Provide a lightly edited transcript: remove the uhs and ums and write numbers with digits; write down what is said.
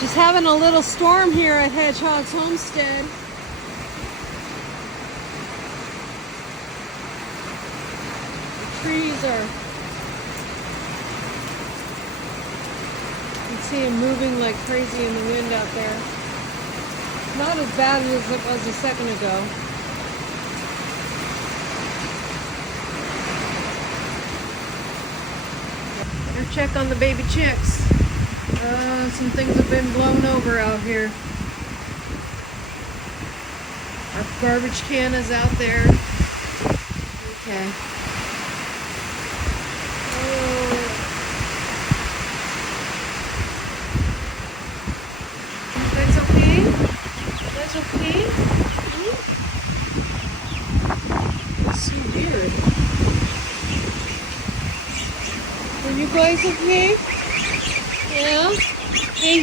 Just having a little storm here at Hedgehogs Homestead. The trees are, you can see them moving like crazy in the wind out there. Not as bad as it was a second ago. Better check on the baby chicks. Some things have been blown over out here. Our garbage can is out there. Okay. Oh. That's okay? That's okay? That's so weird. Are you guys okay? Yeah?